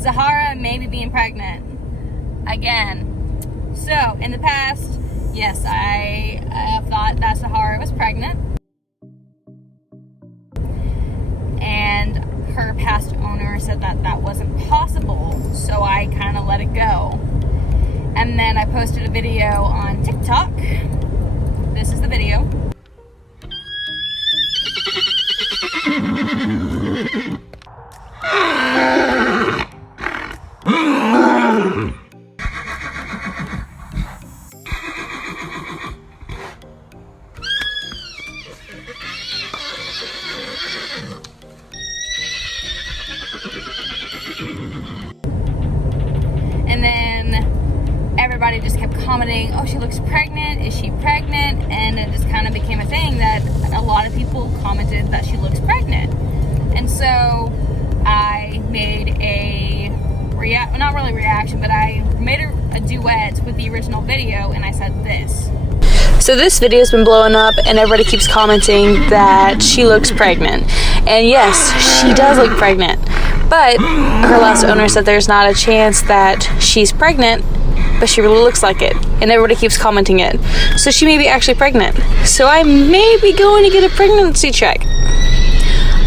Sahara maybe being pregnant again. So in the past, yes, I have thought that Sahara was pregnant, and her past owner said that that wasn't possible, so I kind of let it go. And then I posted a video on TikTok. This is the video. And then everybody just kept commenting, oh, she looks pregnant, is she pregnant? And it just kind of became a thing that a lot of people commented that she looks pregnant. And so I made a not really reaction, but I made a duet with the original video, and I said this. So this video has been blowing up, and everybody keeps commenting that she looks pregnant. And yes, she does look pregnant. But her last owner said there's not a chance that she's pregnant, but she really looks like it. And everybody keeps commenting it. So she may be actually pregnant. So I may be going to get a pregnancy check.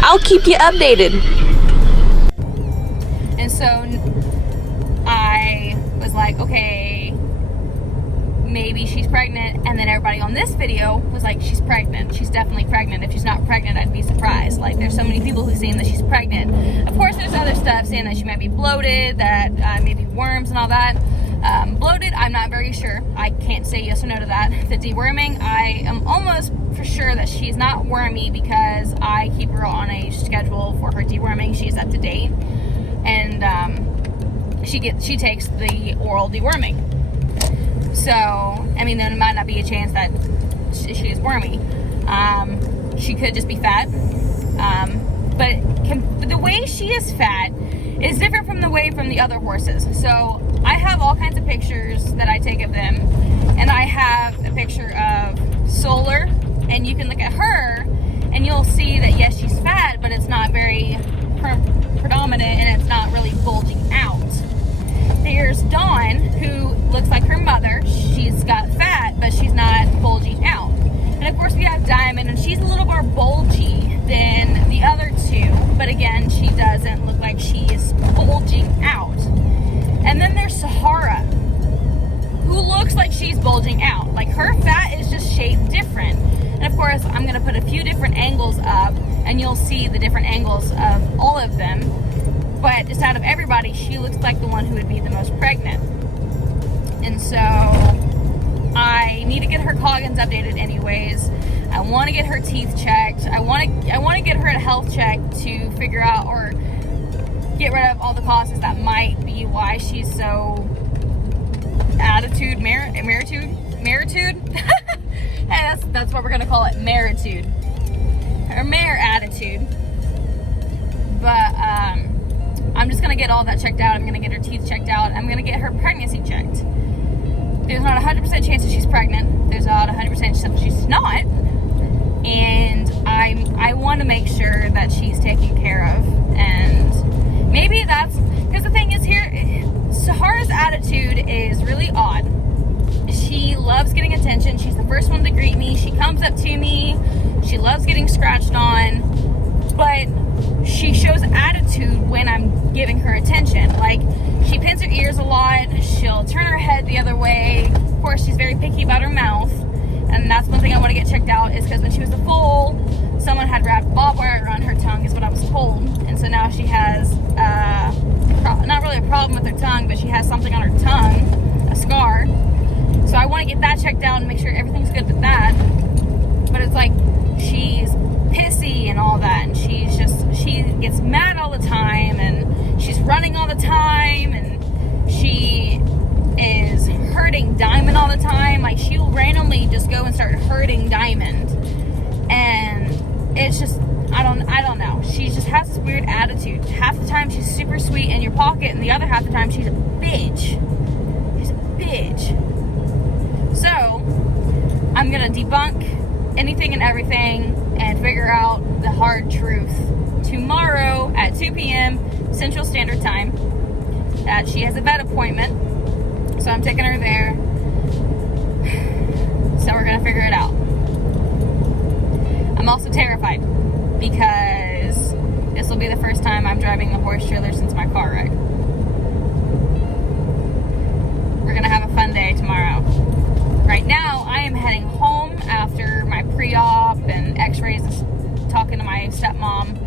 I'll keep you updated. And so I was like, okay, maybe she's pregnant. And then everybody on this video was like, she's pregnant. She's definitely pregnant. If she's not pregnant, I'd be surprised. Like, there's so many people who's saying that she's pregnant. Of course, there's other stuff saying that she might be bloated, that maybe worms and all that. Bloated, I'm not very sure. I can't say yes or no to that. The deworming, I am almost for sure that she's not wormy because I keep her on a schedule for her deworming. She's up to date. And she takes the oral deworming. So, I mean, there might not be a chance that she is wormy. She could just be fat. But the way she is fat is different from the way from the other horses. So I have all kinds of pictures that I take of them. And I have a picture of Solar. And you can look at her and you'll see that, yes, she's fat, but it's not very predominant and it's not really bulging out. There's Dawn, who looks like her mother. She's got fat, but she's not bulging out. And of course we have Diamond, and she's a little more bulgy than the other two, but again, she doesn't look like she is bulging out. And then there's Sahara, who looks like she's bulging out. Like, her fat is just shaped different. And of course, I'm gonna put a few different angles up, and you'll see the different angles of all of them. But just out of everybody, she looks like the one who would be the most pregnant. And so I need to get her Coggins updated anyways. I want to get her teeth checked. I want to get her a health check to figure out or get rid of all the causes that might be why she's so maritude. Hey, that's what we're gonna call it, maritude, or mare attitude. But I'm just gonna get all that checked out. I'm gonna get her teeth checked out. I'm gonna get her pregnancy checked. There's not a 100% chance that she's pregnant. There's not a 100% chance that she's not. And I want to make sure that she's taken care of. And maybe that's because the thing is here, Sahara's attitude is really odd. She loves getting attention. She's the first one to greet me. She comes up to me. She loves getting scratched on. But she shows attitude when I'm giving her attention. Like, she pins her ears a lot. She'll turn her head the other way. Of course, she's very picky about her mouth. And that's one thing I want to get checked out, is because when she was a foal, someone had wrapped barbed wire around her tongue, is what I was told. And so now she has, not really a problem with her tongue, but she has something on her tongue, a scar. So I want to get that checked out and make sure everything's good with that. But it's like, she's pissy and all that, and she gets mad all the time, and she's running all the time, and she is hurting Diamond all the time. Like, she'll randomly just go and start hurting Diamond, and it's just, I don't know. She just has this weird attitude. Half the time she's super sweet in your pocket, and the other half the time she's a bitch. She's a bitch. So I'm gonna debunk anything and everything and figure out the hard truth tomorrow at 2 p.m. Central Standard Time. that she has a vet appointment. So I'm taking her there. So we're gonna figure it out. I'm also terrified because this will be the first time I'm driving the horse trailer since my car ride. We're gonna have a fun day tomorrow. Right now, I am heading home after my pre-op and x-rays and talking to my stepmom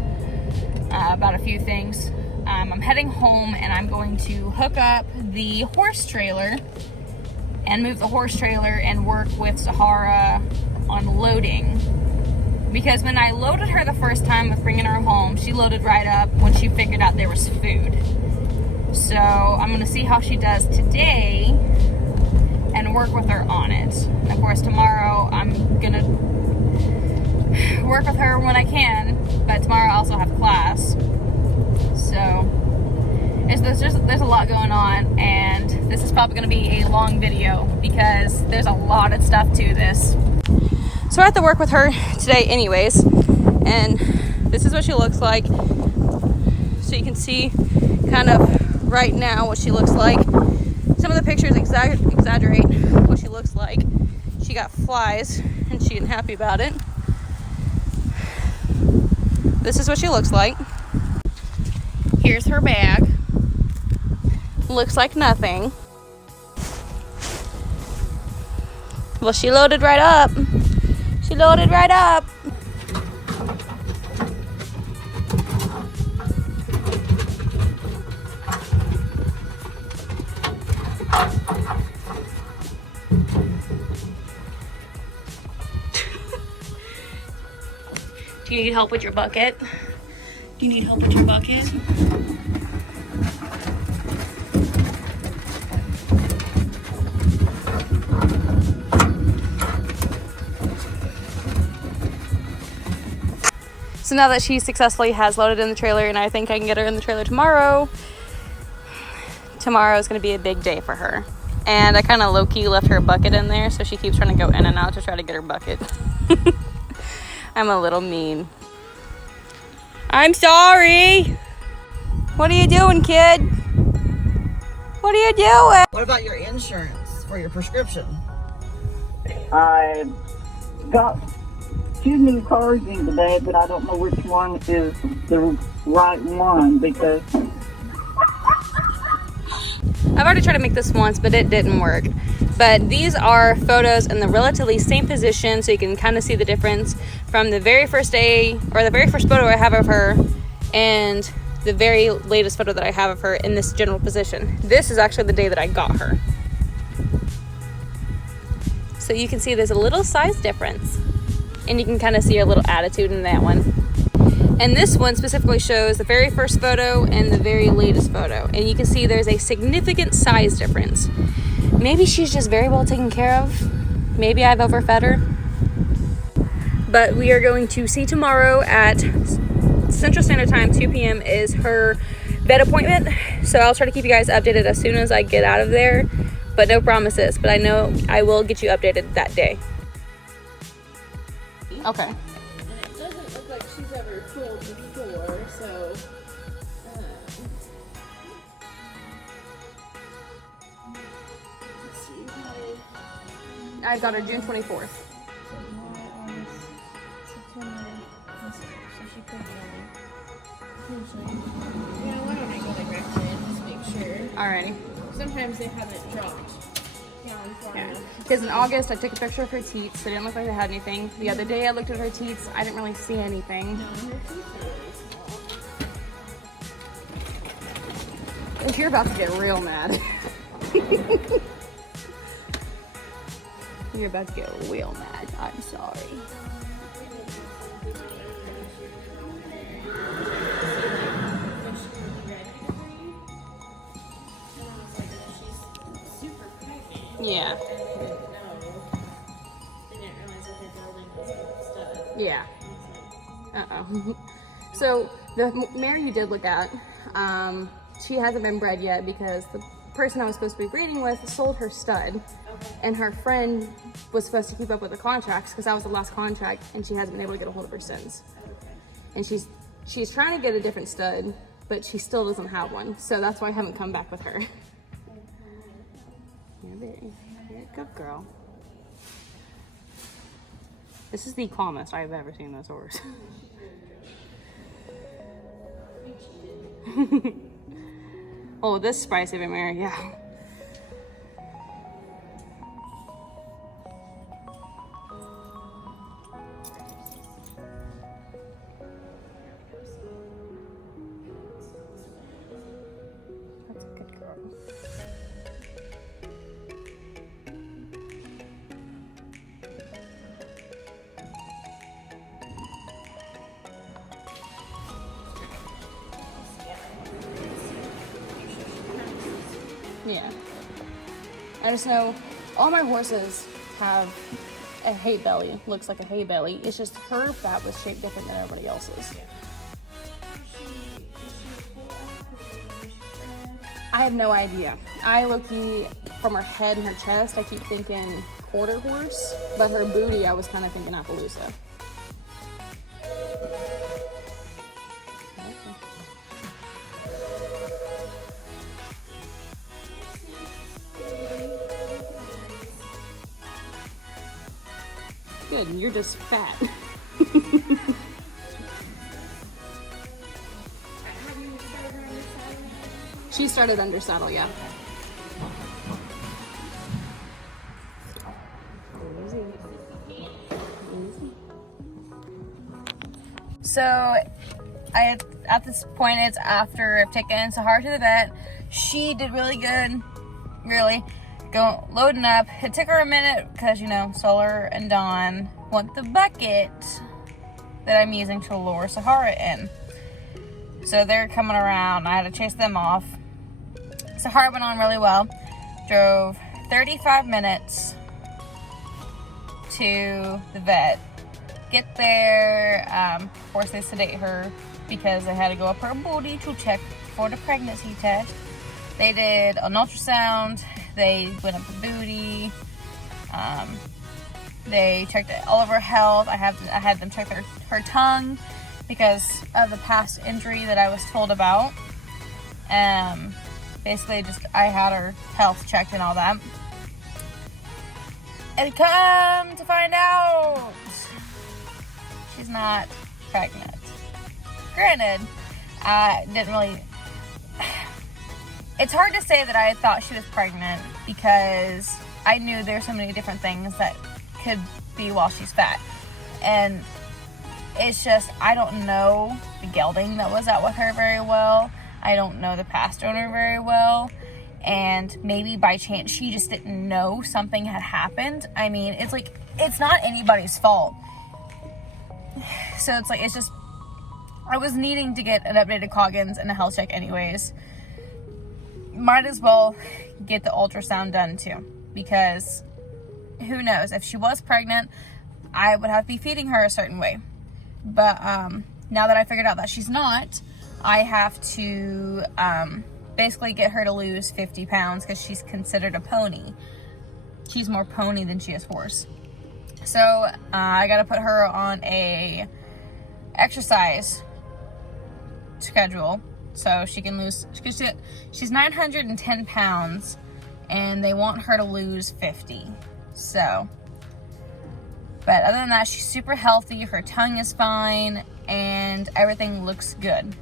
about a few things. I'm heading home and I'm going to hook up the horse trailer and move the horse trailer and work with Sahara on loading. Because when I loaded her the first time with bringing her home, she loaded right up when she figured out there was food. So I'm gonna see how she does today and work with her on it. And of course tomorrow I'm gonna work with her when I can, but tomorrow I also have class. So there's a lot going on, and this is probably gonna be a long video because there's a lot of stuff to this. So I have to work with her today anyways, and this is what she looks like. So you can see kind of right now what she looks like. Some of the pictures exaggerate what she looks like. She got flies and she ain't happy about it. This is what she looks like. Here's her bag. Looks like nothing. Well, she loaded right up. She loaded right up. Do you need help with your bucket? Do you need help with your bucket? So now that she successfully has loaded in the trailer and I think I can get her in the trailer tomorrow, tomorrow is going to be a big day for her. And I kind of low-key left her bucket in there, so she keeps trying to go in and out to try to get her bucket. I'm a little mean. I'm sorry. What are you doing, kid? What are you doing? What about your insurance for your prescription? I got 2 new cards in today, but I don't know which one is the right one because I've already tried to make this once, but it didn't work. But these are photos in the relatively same position, so you can kind of see the difference from the very first day, or the very first photo I have of her, and the very latest photo that I have of her in this general position. This is actually the day that I got her. So you can see there's a little size difference, and you can kind of see a little attitude in that one. And this one specifically shows the very first photo and the very latest photo. And you can see there's a significant size difference. Maybe she's just very well taken care of. Maybe I've overfed her. But we are going to see tomorrow at Central Standard Time, 2 p.m. is her vet appointment. So I'll try to keep you guys updated as soon as I get out of there. But no promises. But I know I will get you updated that day. Okay. She's ever told before, so let's see. I got her June 24th. September. So she could usually. Yeah, why don't I go like right in just make sure? Alrighty. Sometimes they haven't dropped down far enough. Because in August I took a picture of her teats. They didn't look like they had anything. The other day I looked at her teats. I didn't really see anything. No, her teeth are really small. If you're about to get real mad. You're about to get real mad. I'm sorry. Yeah. Yeah. So the mare you did look at, she hasn't been bred yet because the person I was supposed to be breeding with sold her stud, and her friend was supposed to keep up with the contracts because that was the last contract, and she hasn't been able to get a hold of her since. And she's trying to get a different stud, but she still doesn't have one. So that's why I haven't come back with her. You're a good girl. This is the calmest I've ever seen this horse. Oh, this spicy of a mare, yeah. That's a good girl. Yeah. I just know all my horses have a hay belly. Looks like a hay belly. It's just her fat was shaped different than everybody else's. I have no idea. I look-y from her head and her chest, I keep thinking quarter horse, but her booty, I was kind of thinking Appaloosa. Good, you're just fat. She started under saddle, yeah. So, at this point, it's after I've taken Sahara to the vet. She did really good, really. Loading up. It took her a minute because, you know, Solar and Dawn want the bucket that I'm using to lure Sahara in. So they're coming around. I had to chase them off. Sahara went on really well. Drove 35 minutes to the vet. Get there. Of course, they sedate her because they had to go up her booty to check for the pregnancy test. They did an ultrasound. They went up the booty. They checked all of her health. I had them check her tongue because of the past injury that I was told about. Basically, I had her health checked and all that. And come to find out, she's not pregnant. Granted, didn't really. It's hard to say that I thought she was pregnant because I knew there's so many different things that could be while she's fat. And it's just, I don't know the gelding that was out with her very well. I don't know the past owner very well. And maybe by chance she just didn't know something had happened. I mean, it's not anybody's fault. So it's just, I was needing to get an updated Coggins and a health check anyways. Might as well get the ultrasound done too, because who knows, if she was pregnant, I would have to be feeding her a certain way. But now that I figured out that she's not, I have to basically get her to lose 50 pounds because she's considered a pony. She's more pony than she is horse. So I got to put her on a exercise schedule so she can lose, because she's 910 pounds and they want her to lose 50. So, but other than that, she's super healthy. Her tongue is fine and everything looks good.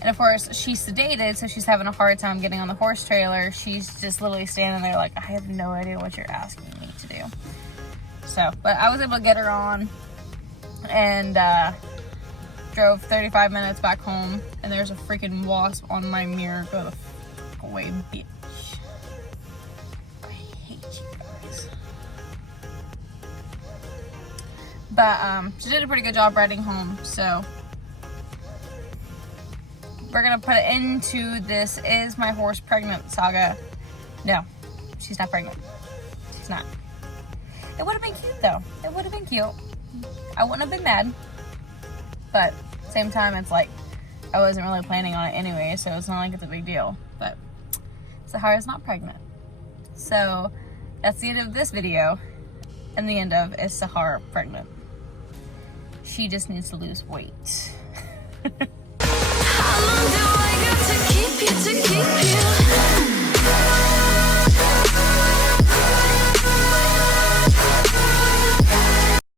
And of course, she's sedated, so she's having a hard time getting on the horse trailer. She's just literally standing there like, I have no idea what you're asking me to do. So, but I was able to get her on and drove 35 minutes back home, and there's a freaking wasp on my mirror. Go the fuck away, bitch. I hate you guys. But she did a pretty good job riding home, so we're gonna put it into this Is My Horse Pregnant saga. No, she's not pregnant. She's not. It would have been cute though. It would have been cute. I wouldn't have been mad. But at the same time, it's like I wasn't really planning on it anyway, so it's not like it's a big deal. But Sahara's not pregnant. So that's the end of this video. And the end of Is Sahara Pregnant? She just needs to lose weight. long do I got to keep you, to keep you?